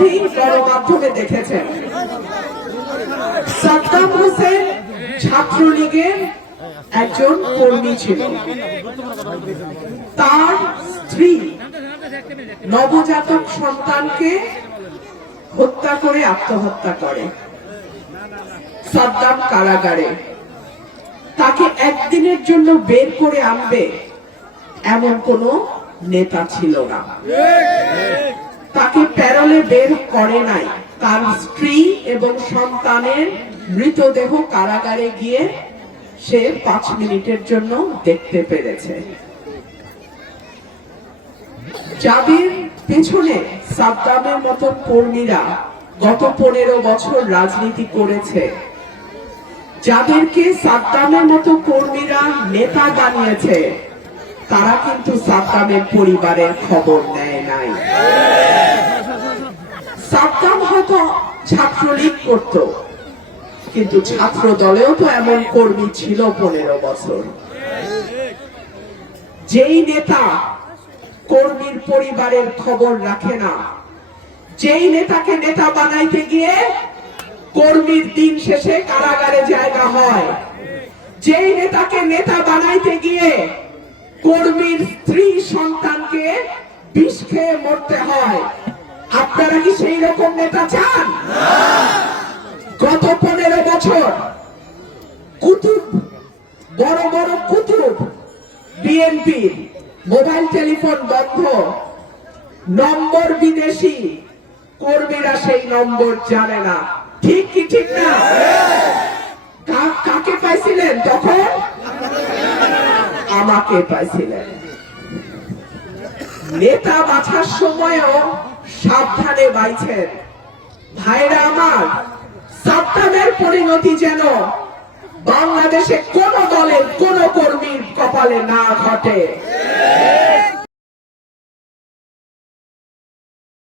ইতিমধ্যেই গণমাধ্যমে দেখেছেন সাদ্দাম হোসেন ছাত্রলীগের একজন কর্মী ছিল। তার স্ত্রী নবজাতক সন্তানকে হত্যা করে আত্মহত্যা করে। সাদ্দাম কারাগারে। তাকে একদিনের জন্য বের করে আনবে এমন কোন নেতা ছিল না। তাকে প্যারোলে বের করে নাই। তার স্ত্রী এবং সন্তানের মৃতদেহ কারাগারে গিয়ে সে 5 মিনিটের জন্য দেখতে পেরেছে। যাদের পেছনে সাদ্দামের মতো কর্মীরা গত 15 বছর রাজনীতি করেছে, যাদেরকে সাদ্দামের মতো কর্মীরা নেতা বানিয়েছে, তারা কিন্তু সাদ্দামের পরিবারের খবর নেয় নাই। সাদ্দাম হয়তো ছাত্রলীগ করত, কিন্তু ছাত্র দলেও তো এমন কর্মী ছিল 15 বছর। যেই নেতা কর্মীর পরিবারের খবর রাখে না, যেই নেতাকে নেতা বানাইতে গিয়ে কর্মীর দিন শেষে কারাগারে জায়গা হয়, যেই নেতাকে নেতা বানাইতে গিয়ে কর্মীর স্ত্রী সন্তানকে বিষ খেয়ে মরতে হয়, আপনারা কি সেই রকম নেতা চান? গত 15 বছর কুতুব, বড় বড় কুতুব বিএনপির মোবাইল টেলিফোন বন্ধ, নম্বর বিদেশি, কর্মীরা সেই নম্বর জানে না। ঠিক কি ঠিক না? কাকে পাইছিলেন তখন? আমাকে পাইছিলেন। নেতা বাছার সময়ও সাবধানে বাইছেন। ভাইরা আমার, সাদ্দামের পরিণতি যেন বাংলাদেশে কোন দলের কোন কর্মীর কপালে না ঘটে।